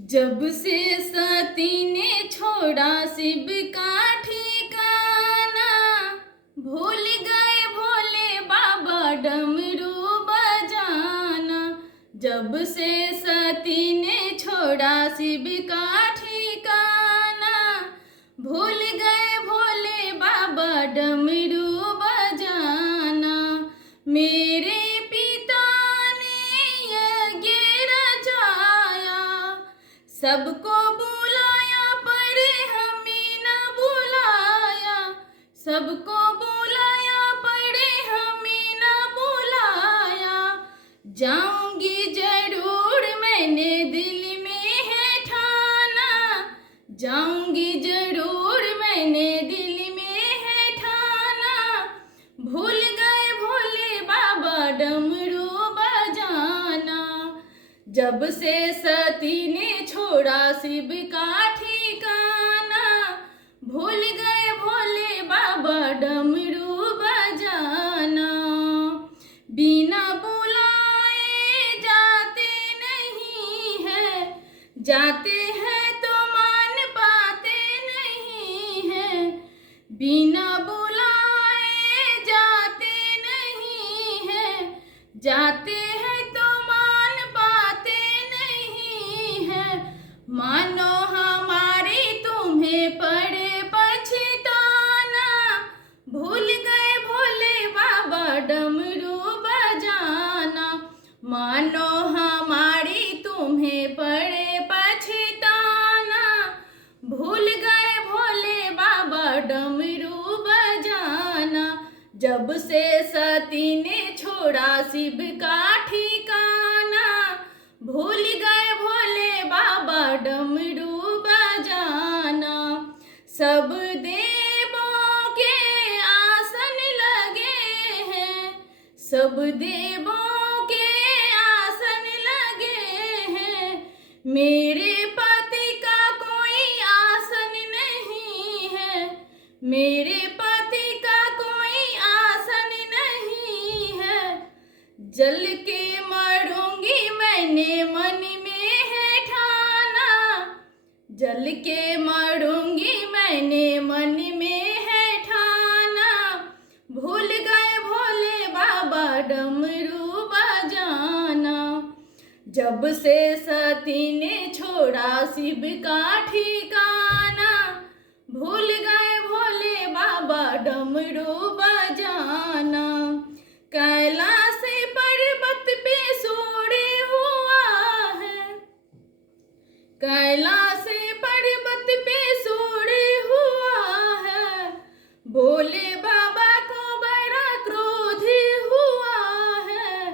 जब से सती ने छोड़ा शिव का ठिकाना, भूल गए भोले बाबा डमरू बजाना। जब से सती ने छोड़ा शिव का ठिकाना, भूल गए भोले बाबा डमरू बजाना। मेरे पिता ने यज्ञ रचाया, सबको बुलाया पर हमें न बुलाया। सबको बुलाया पर हमें न बुलाया। जाऊंगी जरूर मैंने दिल में है ठाना, जाऊंगी जरूर मैंने दिल में है ठाना। भूल गए भोले बाबा डमरू बजाना। जब से सती ने छोड़ा शिव का ठिकाना, भूल गए भोले बाबा डमरू बजाना। बिना बुलाए जाते नहीं है, जाते हैं तो मान पाते नहीं है। बिना बुलाए जाते नहीं है, जाते हैं तो मान पाते नहीं है। मानो हमारे तुम्हें पड़े पछताना, भूल गए भोले बाबा डमरू बजाना। मानो हमारी तुम्हें पड़े पछताना, भूल गए भोले बाबा डमरू बजाना। जब से सती ने छोड़ा शिव का ठिकाना, भूल गए भोले बाबा डमरू बजाना। सब देवों के आसन लगे हैं, सब देवों के आसन लगे हैं। मेरे पति का कोई आसन नहीं है, मेरे पति का कोई आसन नहीं है। जल के मरूंगी मैंने मन में है ठाना, जल के मरूंगी मैंने मन में है ठाना। भूल गए भोले बाबा डमरू बजाना। जब से सती ने छोड़ा शिव का ठिकाना, भूल गए भोले बाबा डमरू बजाना। कैलाश पर्वत पे सोड़े हुआ है, कैलाश पर्वत पे सोड़े हुआ है। भोले बाबा को बड़ा क्रोध हुआ है,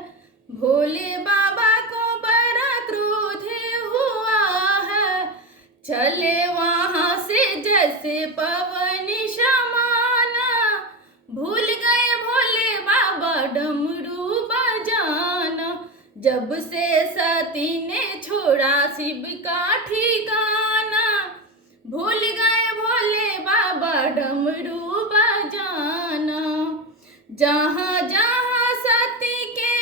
भोले बाबा को बड़ा क्रोध हुआ है। चले वहाँ से जैसे पवन समाना, भूल गए भोले बाबा डमरू बजाना। जब से सती ने छोड़ा शिव का ठिकाना, भूल गए भोले बाबा डमरू बजाना। जहाँ जहाँ सती के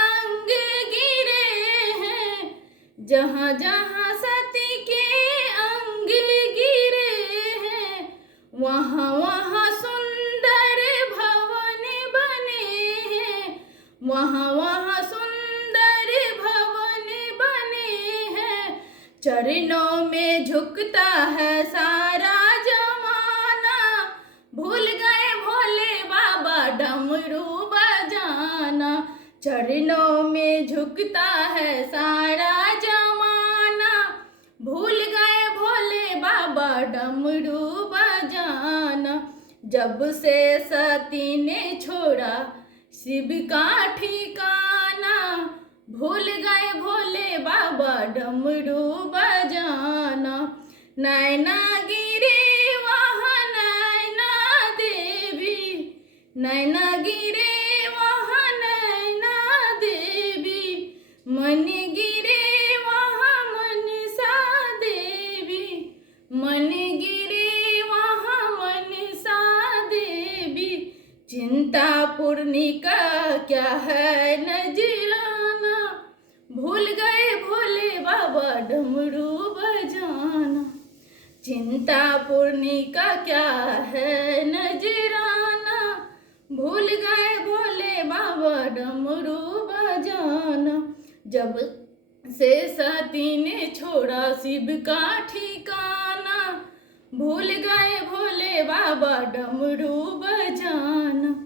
अंग गिरे हैं, जहाँ जहाँ सती के अंग गिरे हैं, वहाँ वहाँ सुंदर भवन बने हैं, वहाँ वहाँ सुंदर भवन बने हैं। चरणों में झुकता है सारा जमाना, भूल गए भोले बाबा डमरू बजाना। चरणों में झुकता है सारा जमाना, भूल गए भोले बाबा डमरू बजाना। जब से सती ने छोड़ा शिव का ठिकाना, भूल गए भोले बाबा डमरू बजाना। नैना गिरे वहाँ नैना देवी, नैना गिरे वहाँ नैना देवी। मन गिरे वहाँ मनसा देवी, मन गिरे वहाँ मनसा देवी। चिंतापूर्णी का क्या है नजराना, भूल गए भोले बाबा बाबा डमरू बजाना। चिंतापूर्णी का क्या है नजराना, भूल गए भोले बाबा डमरू बजाना। जब से सती ने छोड़ा शिव का ठिकाना, भूल गए भोले बाबा डमरू बजाना।